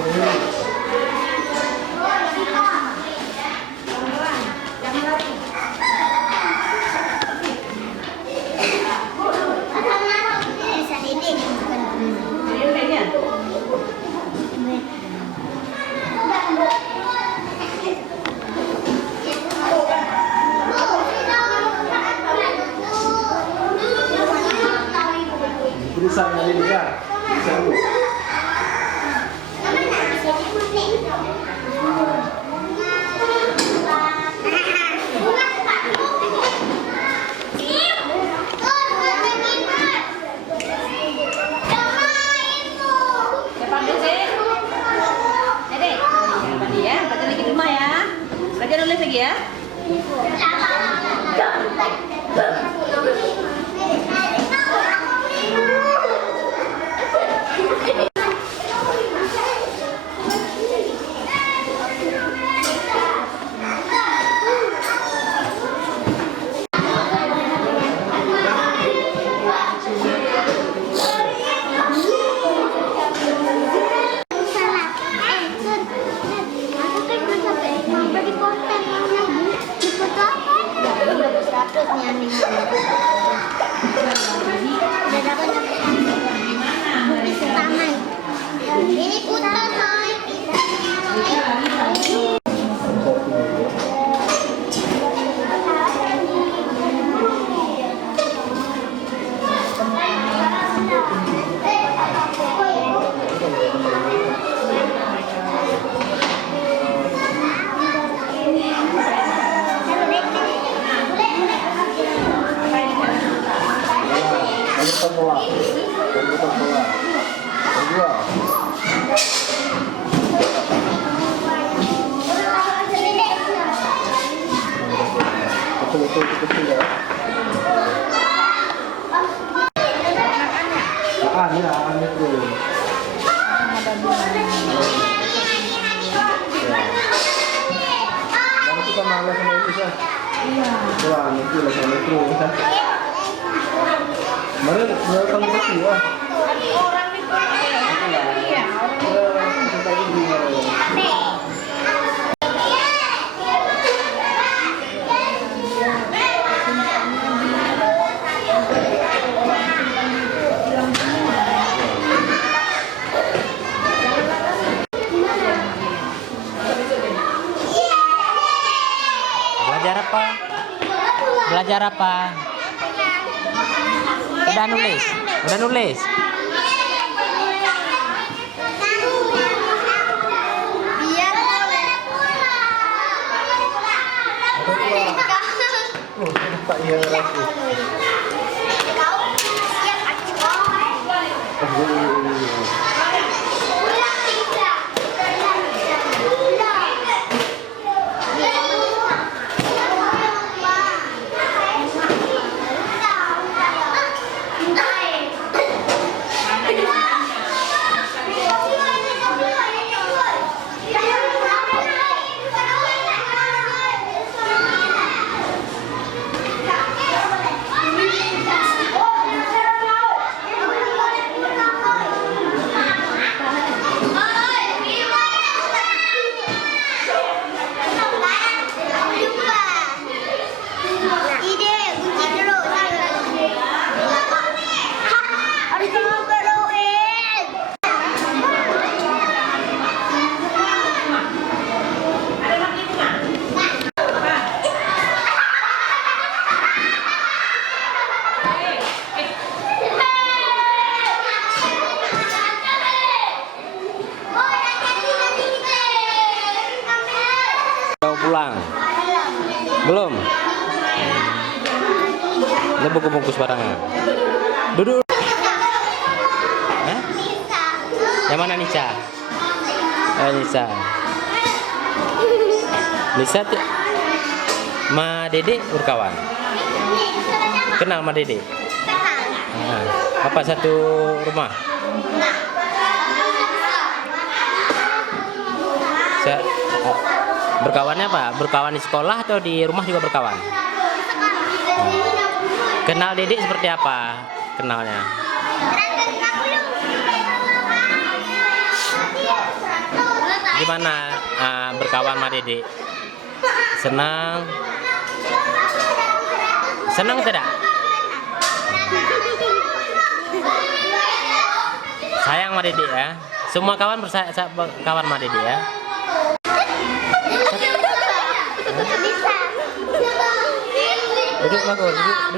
Bisa ini ya. Seru. Belajar nulis lagi ya. Ini putar betul ya. Akan itu. Kamu suka malas sama itu sih? Iya. Wah, nanti lah sama itu. Kemarin kamu kasih ya? Orang itu iya. Belajar apa? Belajar apa? Udah nulis? Udah nulis? biar Tak iya lagi. kau siap Mau pulang? Belum? Ini buku bungkus barangnya. Duduk. Yang mana Nisa? Nisa. Nisa Ma Dede berkawan. Kenal Ma Dede? Apa satu rumah? Berkawannya apa? Berkawan di sekolah atau di rumah juga berkawan? Kenal Dede seperti apa? Kenalnya? gimana berkawan sama Dedek? Senang? Senang tidak? Sayang sama Dedek ya? Semua kawan kawan sama Dedek ya? Duduk Mago,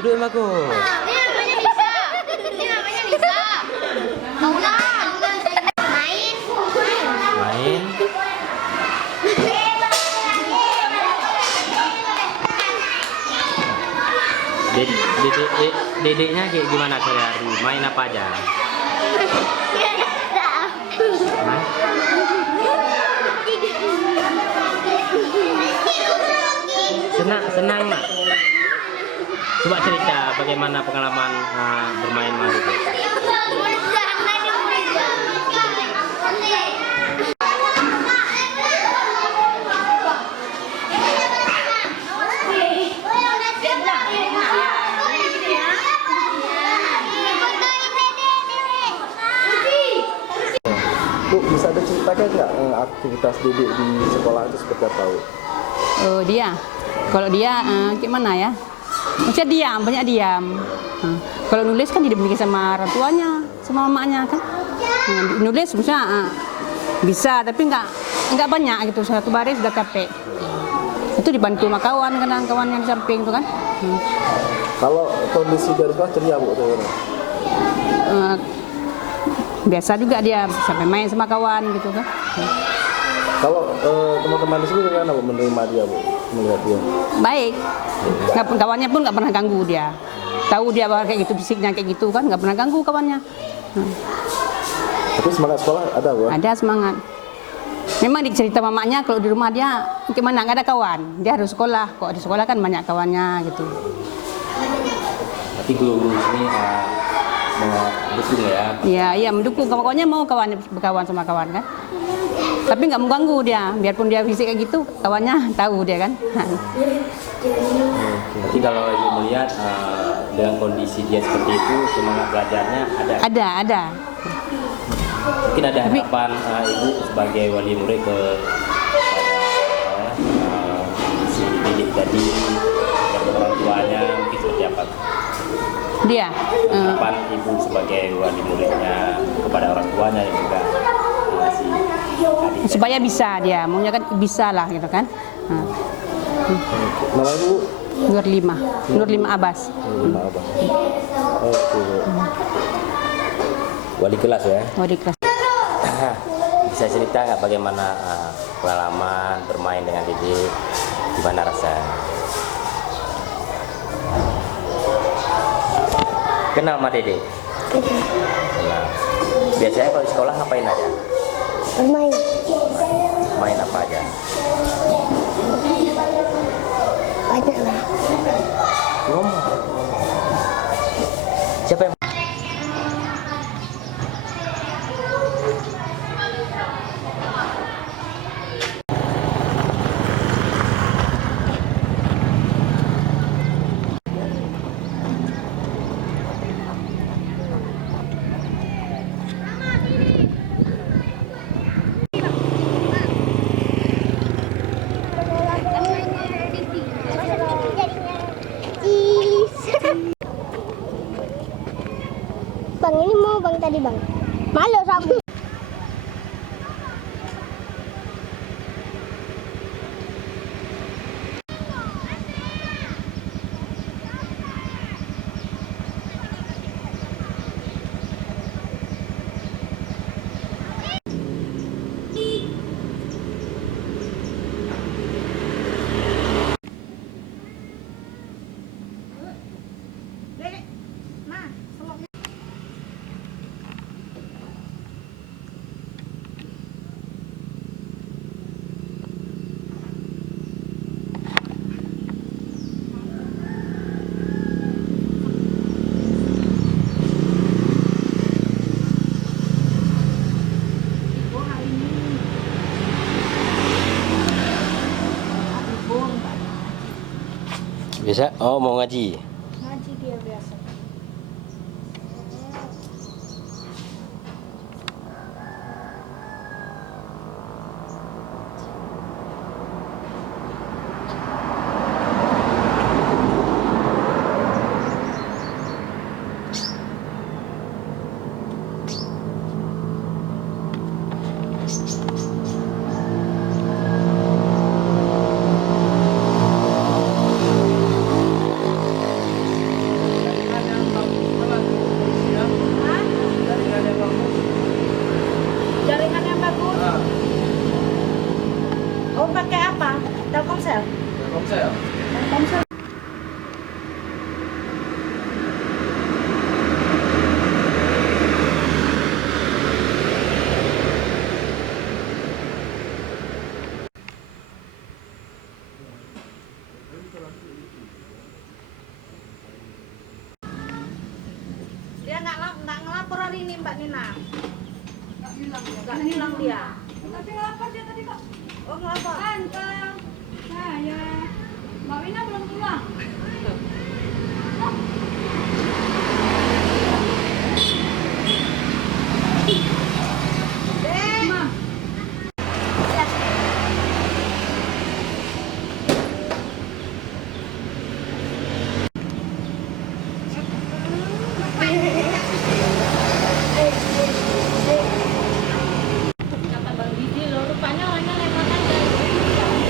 duduk Mago. Ini namanya Nisa. Ini namanya Nisa. Mauna. Main. Main. Dedeknya kayak gimana sehari? Main apa aja? Hah? Senang Mak? Coba cerita bagaimana pengalaman bermain sama Dedek. Bu, bisa ada ceritakan nggak aktivitas Dedek di sekolah itu seperti apa, Bu? Oh dia, kalau dia gimana ya? Maksudnya diam, banyak diam. Kalau nulis kan tidak dimiliki sama orang tuanya, sama mamanya kan. Nulis misalnya bisa, tapi nggak banyak gitu. Satu baris sudah capek. Itu dibantu sama kawan, kawan yang di samping itu kan. Kalau kondisi dari kelas ceria, Bu? Biasa juga dia sampai main sama kawan gitu kan. Kalau teman-teman di sini gimana, Bu, menerima dia, Bu? Melihat dia? Baik, kawannya pun nggak pernah ganggu dia. Tahu dia bahwa kayak gitu fisiknya kayak gitu kan, nggak pernah ganggu kawannya. Tapi semangat sekolah ada, Bu? Ada semangat. Memang dicerita mamanya kalau di rumah dia gimana nggak ada kawan, dia harus sekolah. Kok di sekolah kan banyak kawannya gitu. Tapi guru sini mendukung ya? Iya mendukung. Pokoknya mau berkawan sama kawan kan. Tapi nggak mengganggu dia, biarpun dia fisik kayak gitu, kawannya tahu dia kan. Nanti kalau Ibu melihat dengan kondisi dia seperti itu, semangat belajarnya ada? Ada. Mungkin ada harapan Ibu sebagai wali murid ke si Dedek tadi, ke orang tuanya, mungkin seperti apa? Dia? Harapan Ibu sebagai wali muridnya kepada orang tuanya dan juga si adik. Supaya bisa dia, maunya kan bisa lah gitu kan. Nama Ibu? Nurlima Abbas. Nurlima Abbas. Oke, Bu. Wali kelas ya? Wali kelas. Bisa cerita nggak bagaimana pengalaman bermain dengan Dedek? Gimana rasanya? Kenal sama Dedek? Kenal. Biasanya kalau di sekolah ngapain aja? Bermain. Main apa aja? Banyak lah. Siapa yang Bang, ini mau bang tadi bang. Malu sabu. biasa? Oh, mau ngaji? Ngaji dia biasa. Oh, pakai apa? Telkomsel. Telkomsel. Telkomsel. Dia nggak ngelapor hari ini Mbak Nina. Nggak hilang dia. Tapi ngelapor dia tadi kok. Oh ngelapor. Tante, saya Mbak Wina belum pulang. Ma, Kata Bang Didi loh, rupanya orangnya lewat aja.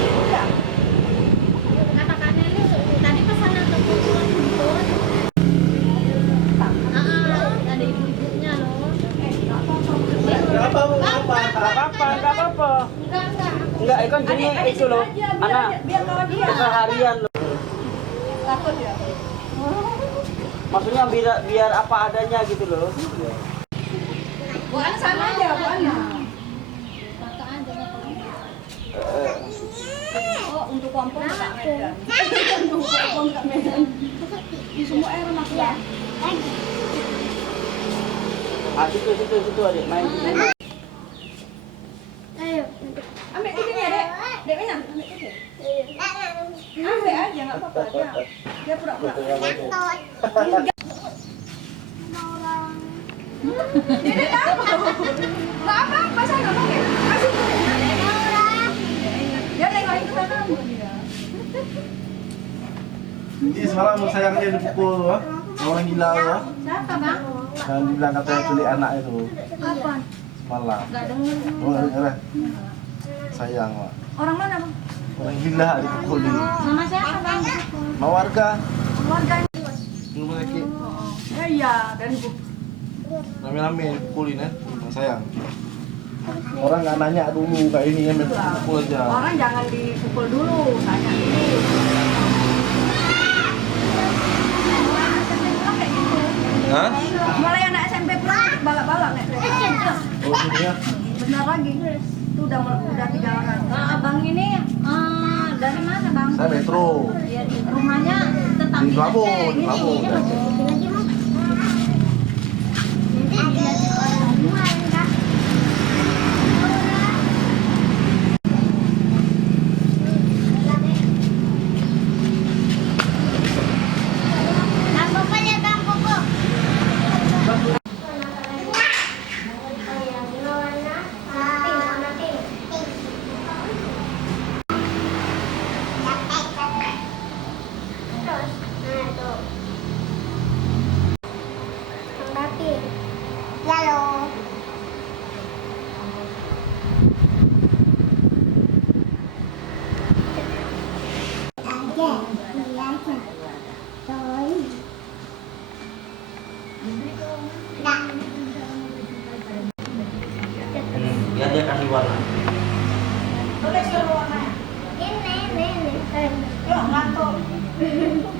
Udah. Kata Kak Nelly, tadi pesanan kebetulan jemput. Ada ibu-ibunya loh. Enggak apa, Bu. Enggak apa. Enggak. Enggak, itu kan jenis itu loh. Anak biar kalau dia keseharian loh. takut ya. Maksudnya biar apa adanya gitu loh. Bu Ana sana aja, Bu Ana. Oh, untuk kompor Kak Medan. Untuk kompor Kak Medan. Di semua air maksudnya. Ah, situ adik main. Ayo. Ambil tiketnya, Dek. Dek Wina, ambil tiket. Ambil aja enggak apa-apa. Dia pura-pura. Dede tahu. Enggak apa-apa, saya enggak pakai. Kasih tuh. Dia nengokin ke sana dia. Ini semalam sayangnya dipukul loh. Orang gila loh. Siapa Bang? Yang dibilang katanya culik anak itu Kapan? semalam. Enggak denger. Oh, enggak. Sayang, Pak. Orang mana, Bang? Orang gila dipukulin. Sama siapa Bang? Mau warga? Keluarga. Rumah sakit. Ya iya, dari Bu. Rame-rame dipukulin ya. Sayang. Orang nggak nanya dulu kayak ini ya, pukul aja. Orang jangan dipukul dulu, tanya dulu. Hah? Mulai anak SMP pulang balap-balap naik kereta. Oh, ini ya. Benar lagi. Itu udah 3 orang. Abang ini dari mana Bang? Saya metro. Ya, rumahnya tetap Di Pelabuhan, di Pelabuhan. Halo. Biar dia kasih warna. Boleh suruh warnanya. Yuk, ngantuk. Belum.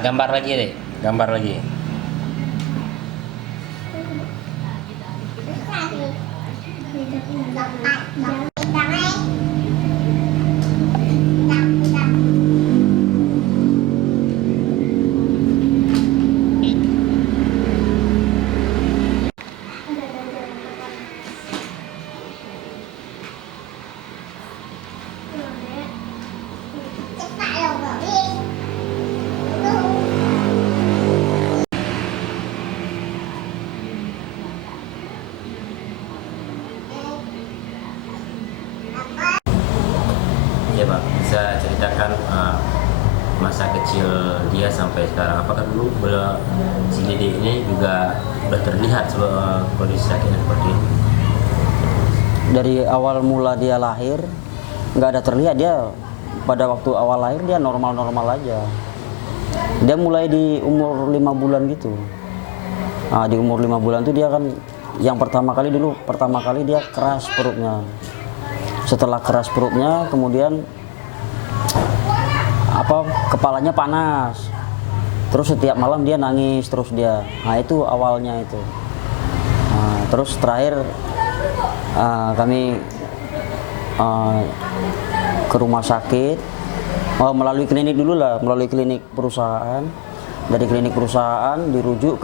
Gambar lagi deh, gambar lagi. dia sampai sekarang? Apakah dulu si Dede ini juga sudah terlihat kondisi sakitnya seperti ini? Dari awal mula dia lahir nggak ada terlihat. Dia pada waktu awal lahir dia normal-normal aja. Dia mulai di umur 5 bulan gitu. Nah, di umur 5 bulan tuh dia kan yang pertama kali dia keras perutnya. Setelah keras perutnya, kemudian kepalanya panas. Terus setiap malam dia nangis terus dia. Nah, itu awalnya itu. Nah, terus terakhir kami ke rumah sakit, melalui klinik dulu lah, melalui klinik perusahaan. Dari klinik perusahaan dirujuk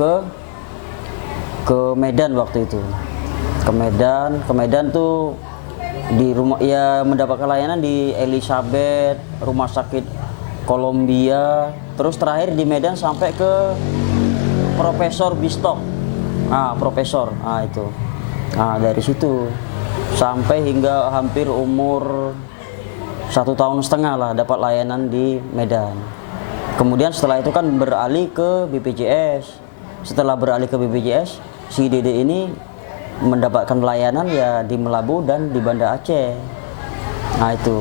ke Medan waktu itu. Ke Medan tuh di rumah ya, mendapatkan layanan di Elizabeth, rumah sakit Kolombia, terus terakhir di Medan sampai ke Profesor Bistok. Profesor. Itu. Dari situ sampai hingga hampir umur 1,5 tahun lah dapat layanan di Medan. Kemudian setelah itu kan beralih ke BPJS. Setelah beralih ke BPJS, si Dede ini mendapatkan layanan ya di Melabu dan di Banda Aceh. Nah, itu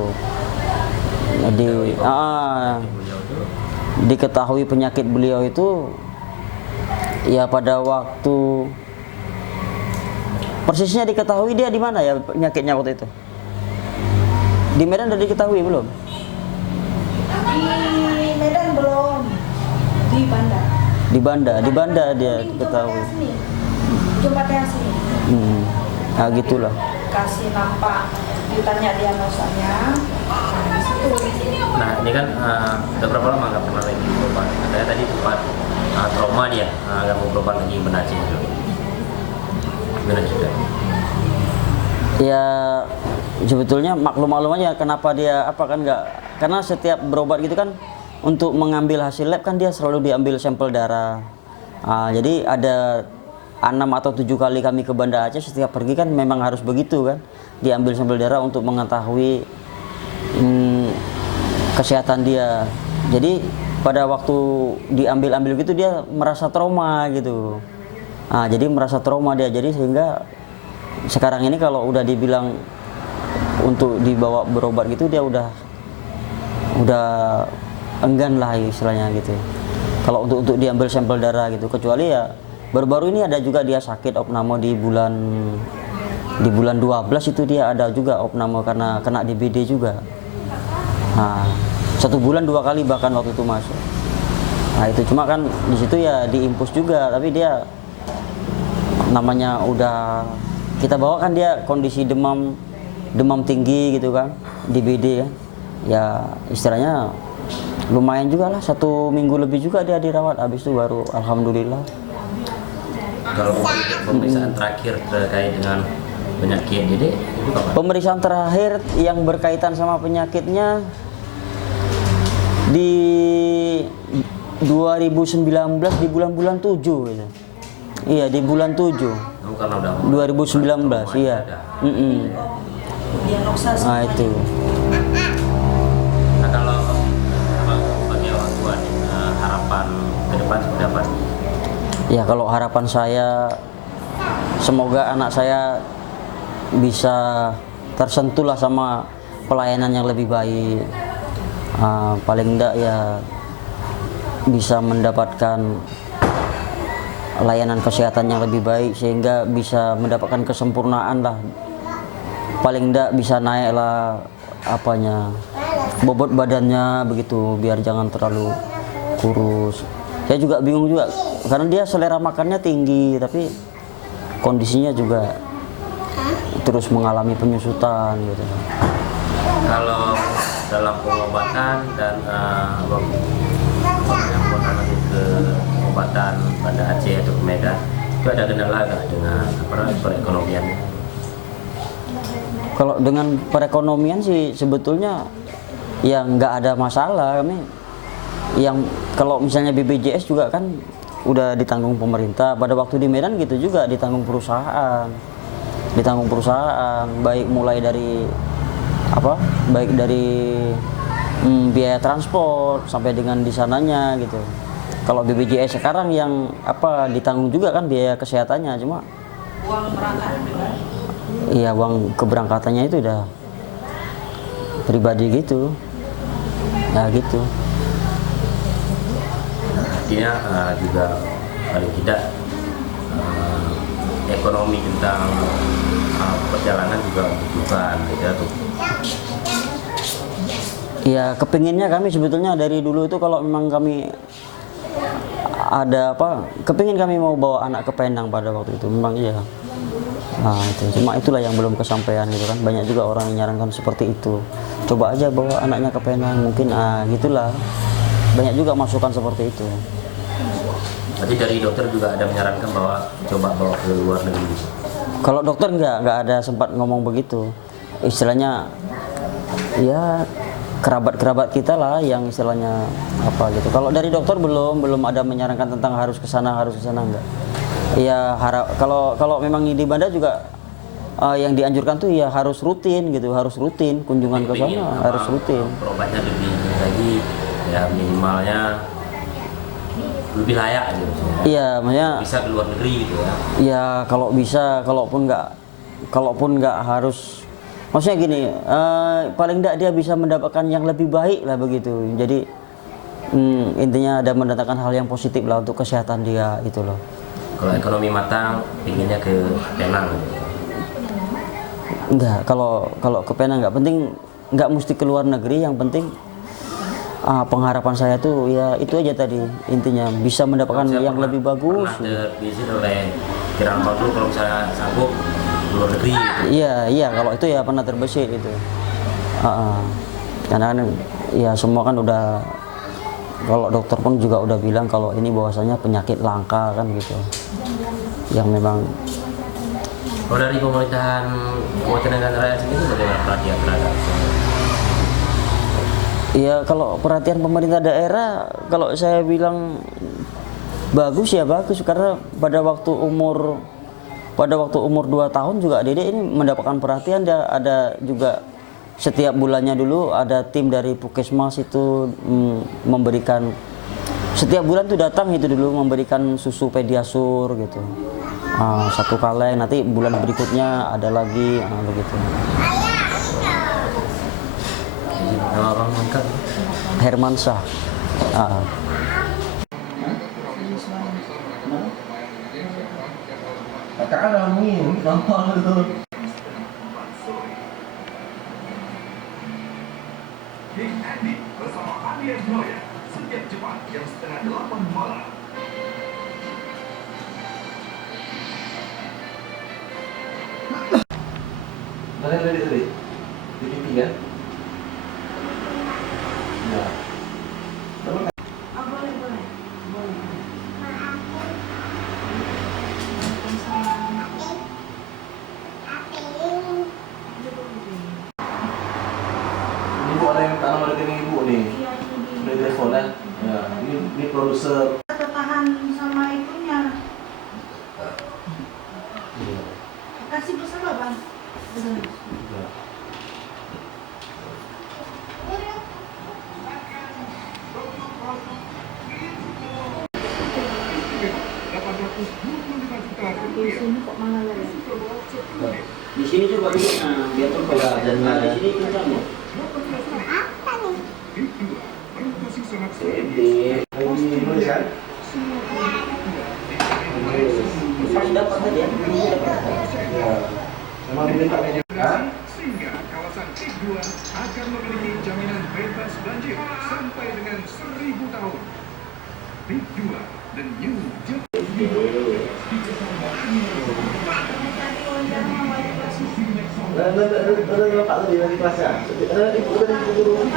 diketahui penyakit beliau itu ya pada waktu persisnya diketahui dia di mana ya penyakitnya waktu itu. Di Medan udah diketahui belum? Di Medan belum. Di Banda dia diketahui. Coba tes sini. Nah, gitulah. Kasih nampak, ditanya diagnosanya. Nah, ini kan udah berapa lama nggak pernah lagi berobat? Katanya tadi sempat trauma dia, nggak mau berobat lagi Banda Aceh itu. Benar juga. Ya sebetulnya maklum aja kenapa dia kan nggak, karena setiap berobat gitu kan untuk mengambil hasil lab kan dia selalu diambil sampel darah. Jadi ada 6 atau 7 kali kami ke Banda Aceh, setiap pergi kan memang harus begitu kan, diambil sampel darah untuk mengetahui kesehatan dia. Jadi pada waktu diambil gitu dia merasa trauma gitu. Jadi merasa trauma dia, jadi sehingga sekarang ini kalau udah dibilang untuk dibawa berobat gitu dia udah enggan lah istilahnya gitu. Kalau untuk diambil sampel darah gitu, kecuali ya baru-baru ini ada juga dia sakit opname di bulan 12 itu dia ada juga opname karena kena DBD juga. 1 bulan 2 kali bahkan waktu itu masuk. Nah, itu cuma kan di situ ya diimpus juga, tapi dia namanya udah kita bawa kan dia kondisi demam tinggi gitu kan, DBD kan. Ya istilahnya lumayan juga lah, 1 minggu lebih juga dia dirawat, habis itu baru alhamdulillah. Kalau pemeriksaan terakhir terkait dengan penyakit Dede itu kapan? Pemeriksaan terakhir yang berkaitan sama penyakitnya di 2019 di bulan 7 gitu. Iya, di bulan 7. Karena udah 2019, iya. Nah, itu. Nah, kalau bagi orang tua harapan ke depan seperti apa? Ya, kalau harapan saya semoga anak saya bisa tersentuh lah sama pelayanan yang lebih baik. Paling enggak ya bisa mendapatkan layanan kesehatan yang lebih baik sehingga bisa mendapatkan kesempurnaan lah. Paling enggak bisa naik lah bobot badannya begitu, biar jangan terlalu kurus. Saya juga bingung juga karena dia selera makannya tinggi tapi kondisinya juga terus mengalami penyusutan gitu. Kalau dalam pengobatan dan nanti ke pengobatan Banda Aceh atau Medan itu ada kendala nggak dengan perekonomian? Kalau dengan perekonomian sih sebetulnya ya nggak ada masalah. Kami yang kalau misalnya BPJS juga kan udah ditanggung pemerintah. Pada waktu di Medan gitu juga ditanggung perusahaan, baik mulai dari biaya transport sampai dengan di sananya gitu. Kalau BPJS sekarang yang apa ditanggung juga kan biaya kesehatannya, cuma Uang berangkat juga. iya uang keberangkatannya itu udah pribadi gitu. Ya gitu. Artinya juga paling tidak ekonomi tentang perjalanan juga membutuhkan gitu tuh. Ya kepinginnya kami sebetulnya dari dulu itu kalau memang kami ada apa, kepingin kami mau bawa anak ke Penang pada waktu itu memang iya. Nah itu cuma itulah yang belum kesampaian gitu kan. Banyak juga orang yang nyarankan seperti itu. Coba aja bawa anaknya ke Penang mungkin gitulah. Banyak juga masukan seperti itu. Berarti dari dokter juga ada menyarankan bahwa coba bawa ke luar negeri. Kalau dokter nggak ada sempat ngomong begitu. Istilahnya ya kerabat-kerabat kita lah yang istilahnya apa gitu. Kalau dari dokter belum ada menyarankan tentang harus ke sana enggak. Ya kalau memang di Banda juga yang dianjurkan tuh ya harus rutin gitu, harus rutin kunjungan ke sana, harus rutin. Berobatnya lebih lagi ya minimalnya lebih layak gitu. Iya, maksudnya Bisa ke luar negeri gitu ya. ya kalau bisa, kalaupun nggak harus. Maksudnya gini, paling tidak dia bisa mendapatkan yang lebih baik lah begitu. Jadi intinya ada mendatangkan hal yang positif lah untuk kesehatan dia itu loh. Kalau ekonomi matang, pinginnya ke Penang. Enggak, kalau ke Penang nggak penting, nggak mesti ke luar negeri. Yang penting pengharapan saya tuh ya itu aja tadi intinya bisa mendapatkan yang lebih bagus. Pernah tervisit oleh Kirana Fadlu kalau misalnya sanggup ke luar negeri. Gitu. Iya kalau itu ya pernah terbesit itu. Karena kan ya semua kan udah, kalau dokter pun juga udah bilang kalau ini bahwasanya penyakit langka kan gitu. Yang memang. Kalau dari pemerintahan Kabupaten Nagan Raya sendiri bagaimana perhatian terhadap? Iya kalau perhatian pemerintah daerah kalau saya bilang bagus ya bagus, karena pada waktu umur 2 tahun juga Dede ini mendapatkan perhatian. Dia ada juga setiap bulannya dulu ada tim dari Puskesmas itu memberikan, setiap bulan tuh datang itu dulu memberikan susu pediasur gitu. 1 kaleng, nanti bulan berikutnya ada lagi begitu. Nama Bang lengkap? Hermansyah. Kakak ada ngomongin, nonton itu. King Andy bersama Andi Noya setiap Jumat jam 7:30 malam. Mana tadi? Di TV kan? Ya. Ibu ada yang tanam ada rekening ibu nih. Udah telepon kan? Ya, ini produser. Tertahan sama itunya. Kasih bersama bang. Ya. Sini kok mahal ya? Di sini coba duduk, biar terbuka dan di sini kencang ya. Lagi nulis kan? Masih dapat tadi ya? Ya. Memang diminta kan? Sehingga kawasan Pik 2 akan memiliki jaminan bebas banjir sampai dengan 1000 tahun. Pik 2, the new Ada Pak tadi dari kelasnya. Ada ibu guru.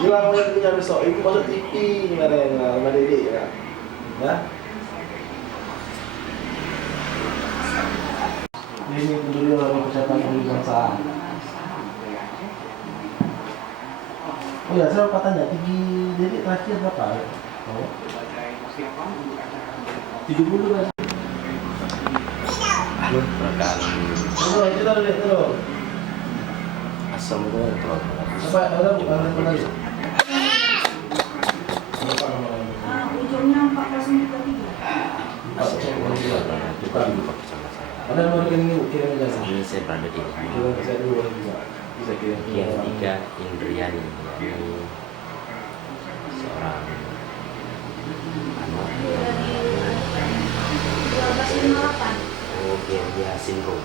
Gila kalau kerja besok, ibu masuk TV kemarin sama Dede ya. Ya. Ini peduli orang kesehatan kebangsaan. Oh ya, saya lupa tanya, tinggi Dede terakhir berapa? Oh. 70 kan? Perkaan Kita lihat dulu. asam itu terlalu Apa ada bukan lagi? Ujungnya 14 menit lagi. Ada nomor rekening Ibu, kirim aja. ini saya berada di Kirim ke saya dulu boleh juga. Bisa kirim. yang 3 Indriani, ini seorang anak oh dia sindrom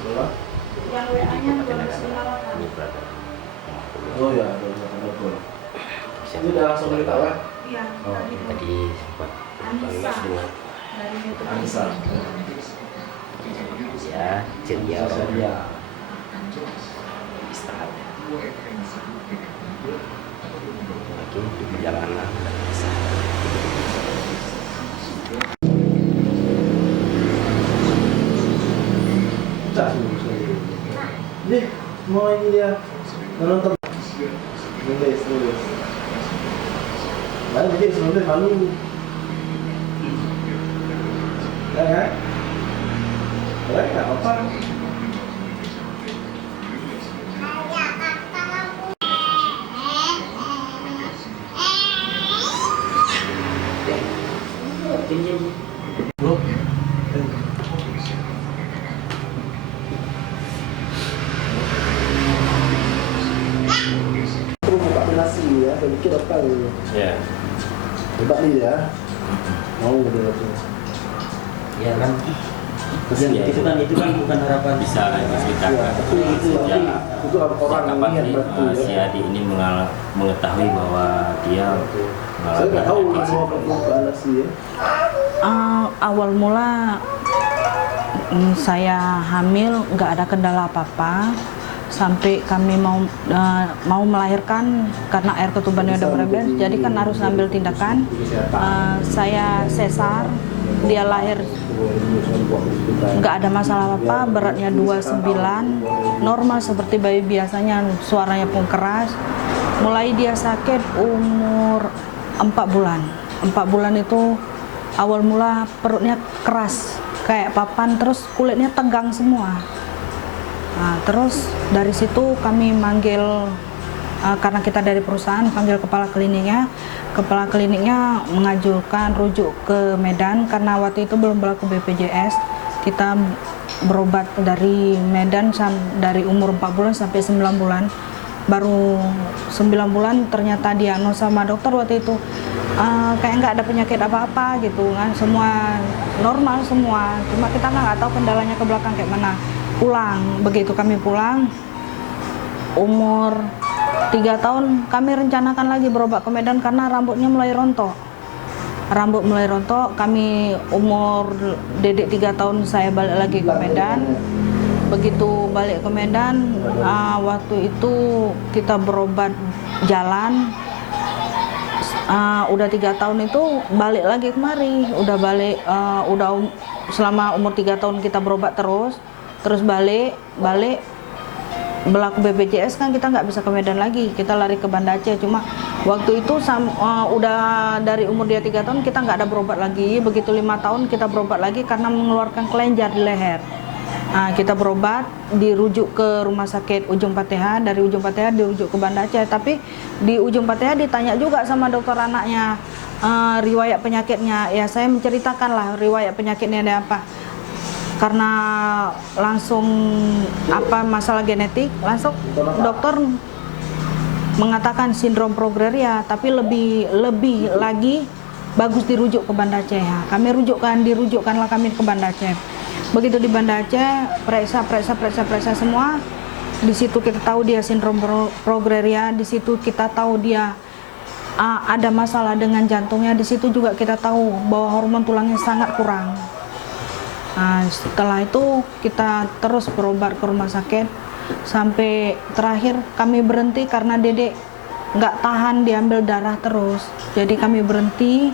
Yang WA-nya ini 1258. berada Oh ya, betul. Itu udah langsung beritahu ya? Iya. oh tadi sempat Anissa. dengan Dari YouTube. Anissa. ya ceria Ceria. istirahat lagi di perjalanan bisa Nih, mau ini dia nonton. Nulis. Nah, jadi sebenarnya malu. Ya kan? Ya nggak apa-apa. Bro, terus buka nasi ya, saya pikir apa gitu. ya Hebat nih ya. Mau dia tuh. ya kan Kasihan, itu kan bukan harapan. bisa diceritakan Itu orang kapan ini yang bantu ya. si Adi ini mengetahui bahwa dia Saya nggak tahu mengalami semua buka nasi ya. Awal mula saya hamil nggak ada kendala apa-apa sampai kami mau melahirkan karena air ketubannya udah beres, jadi kan harus ngambil tindakan. Saya sesar, dia lahir nggak ada masalah apa, beratnya 29, normal seperti bayi biasanya, suaranya pun keras. Mulai dia sakit umur 4 bulan. 4 bulan itu awal mula perutnya keras kayak papan, terus kulitnya tegang semua. Nah, terus dari situ kami manggil, karena kita dari perusahaan, panggil kepala kliniknya. Kepala kliniknya mengajukan rujuk ke Medan karena waktu itu belum berlaku BPJS. Kita berobat dari Medan dari umur 4 bulan sampai 9 bulan. Baru 9 bulan ternyata diagnosa sama dokter waktu itu kayak nggak ada penyakit apa-apa gitu kan, semua normal semua, cuma kita nggak tahu kendalanya ke belakang kayak mana. Pulang, begitu kami pulang umur 3 tahun kami rencanakan lagi berobat ke Medan karena rambutnya mulai rontok. Rambut mulai rontok, kami umur dedek 3 tahun saya balik lagi ke Medan. Begitu balik ke Medan, waktu itu kita berobat jalan. Udah 3 tahun itu balik lagi kemari, udah balik, selama umur 3 tahun kita berobat terus balik berlaku BPJS kan kita nggak bisa ke Medan lagi, kita lari ke Banda Aceh. Cuma waktu itu udah dari umur dia 3 tahun kita nggak ada berobat lagi. Begitu 5 tahun kita berobat lagi karena mengeluarkan kelenjar di leher. Kita berobat, dirujuk ke rumah sakit Ujung Pateha, dari Ujung Pateha dirujuk ke Banda Aceh. Tapi di Ujung Pateha ditanya juga sama dokter anaknya riwayat penyakitnya. Ya saya menceritakan lah riwayat penyakitnya ada apa. Karena langsung masalah genetik, langsung dokter mengatakan sindrom Progeria, tapi lebih lagi bagus dirujuk ke Banda Aceh. Kami dirujukkanlah kami ke Banda Aceh. Begitu di Banda Aceh, periksa semua. Di situ kita tahu dia sindrom Progeria, di situ kita tahu dia ada masalah dengan jantungnya, di situ juga kita tahu bahwa hormon tulangnya sangat kurang. Setelah itu kita terus berobat ke rumah sakit sampai terakhir kami berhenti karena dedek nggak tahan diambil darah terus, jadi kami berhenti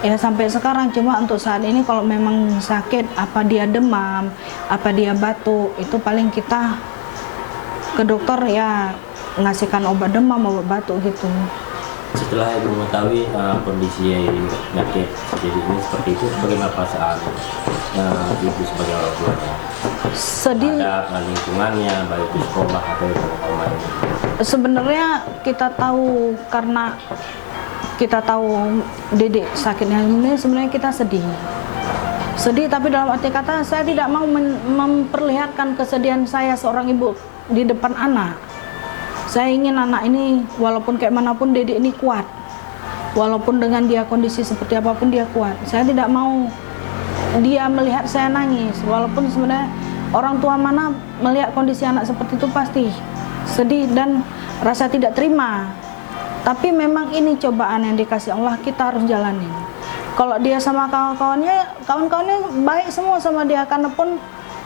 ya sampai sekarang. Cuma untuk saat ini kalau memang sakit, apa dia demam, apa dia batuk, itu paling kita ke dokter ya ngasihkan obat demam, obat batuk gitu. Setelah ibu mengetahui kondisi penyakit jadi ini seperti itu, bagaimana perasaan ibu sebagai orang tuanya? Sedih. Ada lingkungannya, baik itu sekolah atau lain. Sebenarnya kita tahu, karena kita tahu Dedek sakitnya ini, sebenarnya kita sedih. Sedih, tapi dalam arti kata saya tidak mau memperlihatkan kesedihan saya seorang ibu di depan anak. Saya ingin anak ini walaupun kayak manapun Dedek ini kuat. Walaupun dengan dia kondisi seperti apapun dia kuat. Saya tidak mau dia melihat saya nangis. Walaupun sebenarnya orang tua mana melihat kondisi anak seperti itu pasti sedih dan rasa tidak terima. Tapi memang ini cobaan yang dikasih Allah, kita harus jalani. Kalau dia sama kawan-kawannya baik semua sama dia, karena pun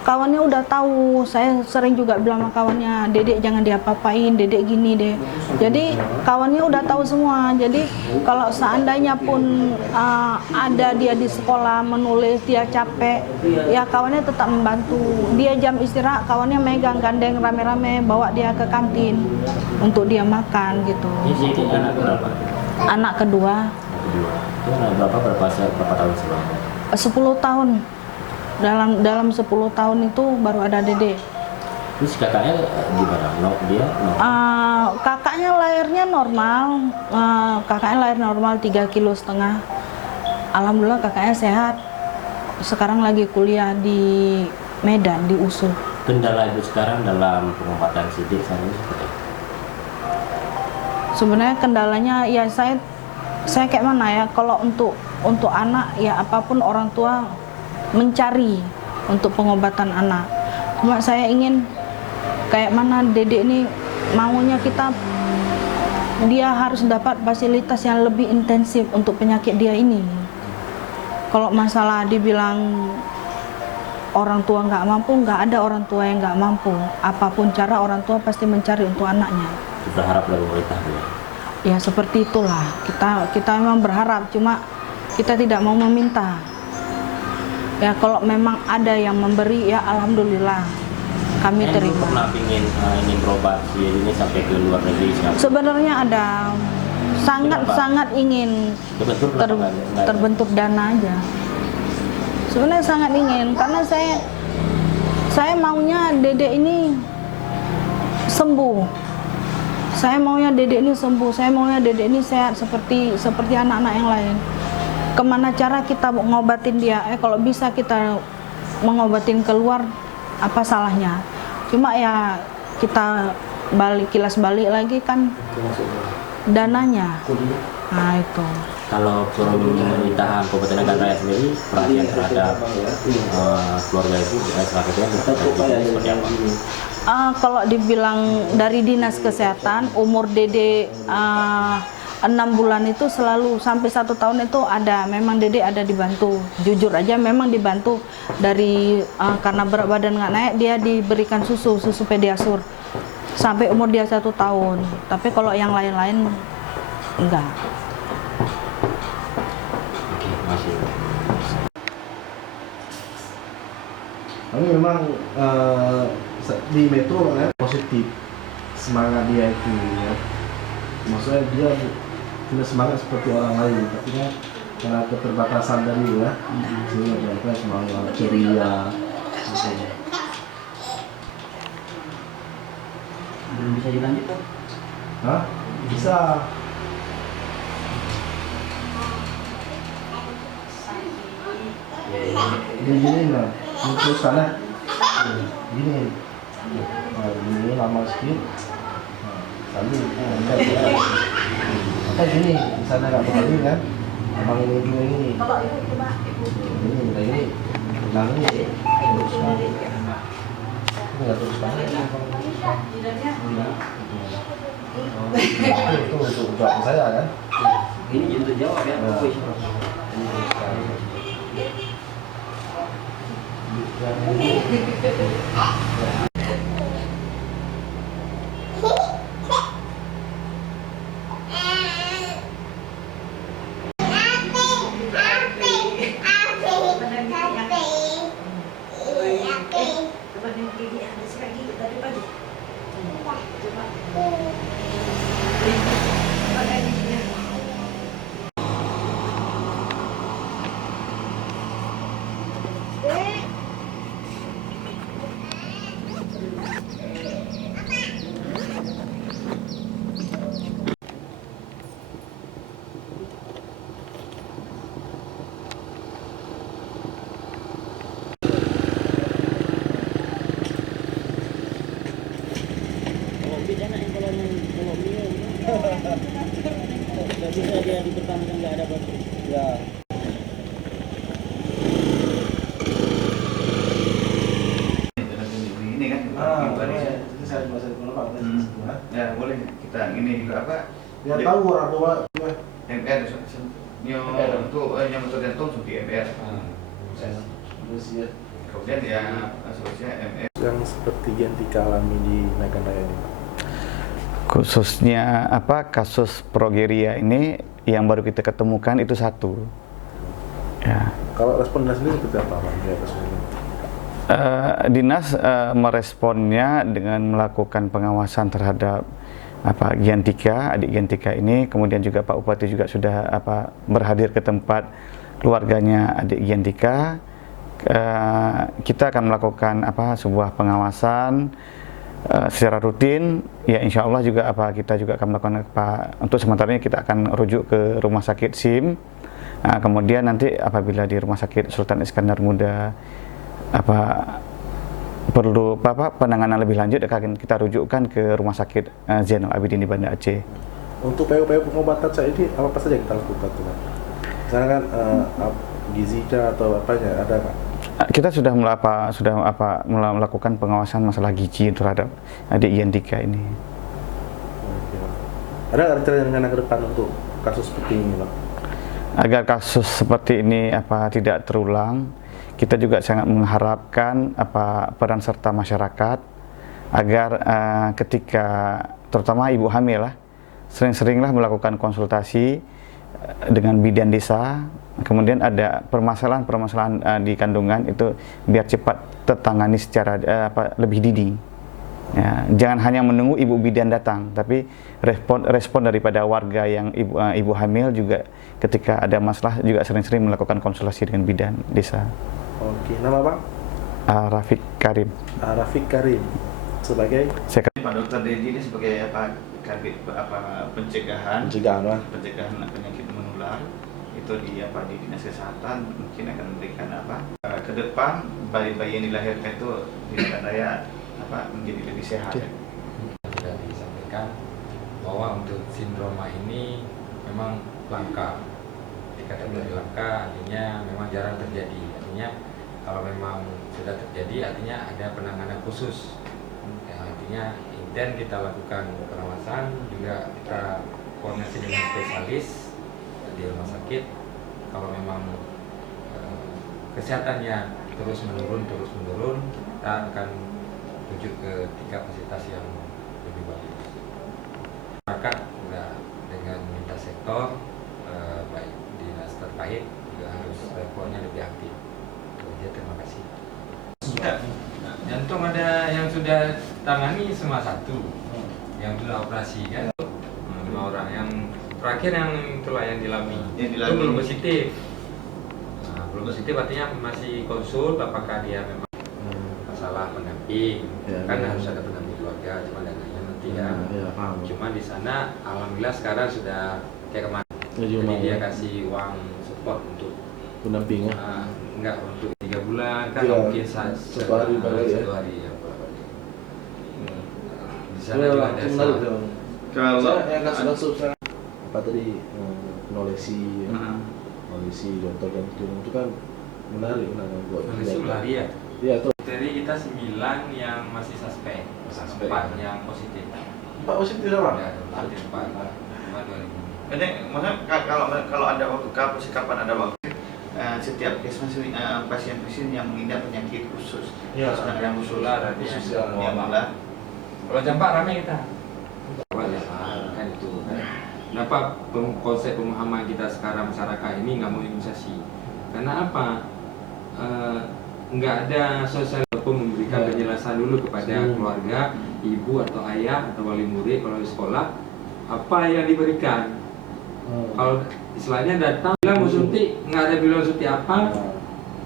kawannya udah tahu. Saya sering juga bilang sama kawannya, Dedek jangan diapa-apain, Dedek gini deh. Jadi kawannya udah tahu semua. Jadi kalau seandainya pun ada dia di sekolah menulis, dia capek, ya kawannya tetap membantu. Dia jam istirahat, kawannya megang, gandeng rame-rame, bawa dia ke kantin untuk dia makan gitu. Ini anak berapa? Anak kedua. Itu anak berapa tahun sebelum? 10 tahun. Dalam 10 tahun itu baru ada Dedek. Terus kakaknya gimana? Kakaknya lahirnya normal. Kakaknya lahir normal 3,5 kilo. Alhamdulillah kakaknya sehat. Sekarang lagi kuliah di Medan, di USU. Kendala ibu sekarang dalam pengobatan Sidik saat ini seperti apa? Sebenarnya kendalanya ya saya kayak mana ya, kalau untuk anak ya apapun orang tua mencari untuk pengobatan anak. Cuma saya ingin kayak mana Dedek ini maunya dia harus dapat fasilitas yang lebih intensif untuk penyakit dia ini. Kalau masalah dibilang orang tua nggak mampu, nggak ada orang tua yang nggak mampu. Apapun cara orang tua pasti mencari untuk anaknya. Kita harap dari pemerintah ya seperti itulah, kita memang berharap, cuma kita tidak mau meminta. Ya kalau memang ada yang memberi, ya alhamdulillah kami terima. Pernah ingin ini berobat ini sampai ke luar negeri? Sebenarnya ada, sangat ingin, terbentuk dana aja. Sebenarnya sangat ingin, karena saya maunya Dedek ini sembuh. Saya maunya Dedek ini sembuh, saya maunya Dedek ini sehat seperti anak-anak yang lain. Kemana cara kita ngobatin dia? Kalau bisa kita mengobatin keluar, apa salahnya? Cuma ya kita kilas balik lagi kan dananya. Nah itu. Kalau pemerintahan Kabupaten Nagan Raya sendiri perhatian terhadap keluarga itu selanjutnya seperti apa? Kalau dibilang dari dinas kesehatan, umur Dedek 6 bulan itu selalu sampai 1 tahun itu ada, memang Dedek ada dibantu. Jujur aja memang dibantu dari karena berat badan nggak naik, dia diberikan susu pediasur sampai umur dia 1 tahun. Tapi kalau yang lain-lain enggak. Tapi memang di Metro ya positif semangat dia itu ya. Maksudnya dia punya semangat seperti orang lain, tapi kan karena keterbatasan tadi ya, sehingga mereka semangat ceria. Belum bisa dilanjut kan? Hah? Bisa. Gini lah, terus sana gini, ini lama sedikit, tadi enggak ya, apa gini, di sana nggak berani kan, abang ini juga ini, ini udah ini, bilang ini, nggak terus banget, itu untuk jawab saya kan, Ini untuk jawab ya. Coba. dipertahankan nggak ada batu. Ya. Ini kan Itu saya bahasa Pak. ya boleh kita ini juga apa? Biar tahu orang tua. MR untuk yang untuk jantung seperti MR. Kemudian ya solusinya MR. Yang seperti yang dialami di Medan Raya ini, Pak. Khususnya apa kasus progeria ini yang baru kita ketemukan itu satu. Ya. Kalau respon dinas sendiri seperti apa, Pak? Dinas meresponnya dengan melakukan pengawasan terhadap Giantika, adik Giantika ini, kemudian juga Pak Bupati juga sudah berhadir ke tempat keluarganya adik Giantika. Kita akan melakukan sebuah pengawasan secara rutin. Ya insya Allah juga kita juga akan melakukan untuk sementara ini kita akan rujuk ke rumah sakit SIM. Kemudian nanti apabila di rumah sakit Sultan Iskandar Muda perlu penanganan lebih lanjut, akan kita rujukkan ke rumah sakit Zainal Abidin di Banda Aceh. Untuk PU pengobatan saya ini apa saja kita lakukan tuh, Pak? Misalnya kan gizi atau apanya ada, Pak? Kita sudah melakukan pengawasan masalah gizi terhadap adik Giantika ini. Ada rencana ke depan untuk kasus seperti ini, Pak? Agar kasus seperti ini tidak terulang, kita juga sangat mengharapkan peran serta masyarakat agar ketika terutama ibu hamil sering-seringlah melakukan konsultasi dengan bidan desa. Kemudian ada permasalahan di kandungan itu biar cepat tertangani secara lebih dini. Ya, jangan hanya menunggu ibu bidan datang, tapi respon daripada warga yang ibu hamil juga ketika ada masalah juga sering-sering melakukan konsultasi dengan bidan desa. Oke, nama Bang? Rafiq Karim. Rafiq Karim sebagai Pak Dokter Deji ini sebagai pencegahan penyakit menular itu di dinas kesehatan mungkin akan memberikan ke depan bayi-bayi yang dilahirkan itu di Medan Raya menjadi lebih sehat. Sudah disampaikan bahwa untuk sindroma ini memang langka. Dikategori langka artinya memang jarang terjadi. Artinya kalau memang sudah terjadi artinya ada penanganan khusus. Ya, artinya intent kita lakukan pengawasan, juga kita koordinasi dengan spesialis di rumah sakit. Kalau memang kesehatannya terus menurun, kita akan rujuk ke tingkat fasilitas yang lebih bagus. Masyarakat juga dengan minta sektor baik dinas terkait juga harus responnya lebih aktif. Terima kasih. Jantung ada yang sudah tangani semua satu, yang sudah operasi kan 5 orang. Yang terakhir yang itulah yang dilami. Itu belum positif. Belum positif artinya masih konsul apakah dia memang masalah pendamping. Kan harus ada pendamping keluarga, cuma dananya nanti kan. Cuma di sana alhamdulillah sekarang sudah kayak kemarin. Jadi dia kasih uang support untuk pendamping enggak untuk 3 bulan kan mungkin satu hari ya. Di sana juga ada kalau yang kasus tadi knowlesi contoh jantung itu kan menarik buat lari ya. Iya tuh. Dari kita 9 yang masih suspek, 4 yang positif. 4 positif sama? Ya, positif 4. Jadi maksudnya kalau ada waktu kapan ada waktu setiap pasien yang mengidap penyakit khusus, yang khusus yang malah. Kalau Jampak ramai kita. Kan itu. Kenapa konsep pemahaman kita sekarang masyarakat ini nggak mau imunisasi? Karena apa? Nggak ada sosial pun memberikan penjelasan dulu kepada keluarga, ibu atau ayah atau wali murid kalau di sekolah apa yang diberikan. Kalau istilahnya datang bilang mau suntik, nggak ada bilang suntik apa,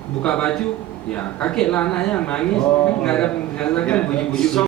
buka baju, ya kagetlah anaknya nangis, nggak ada penjelasan kan bujuk-bujuk.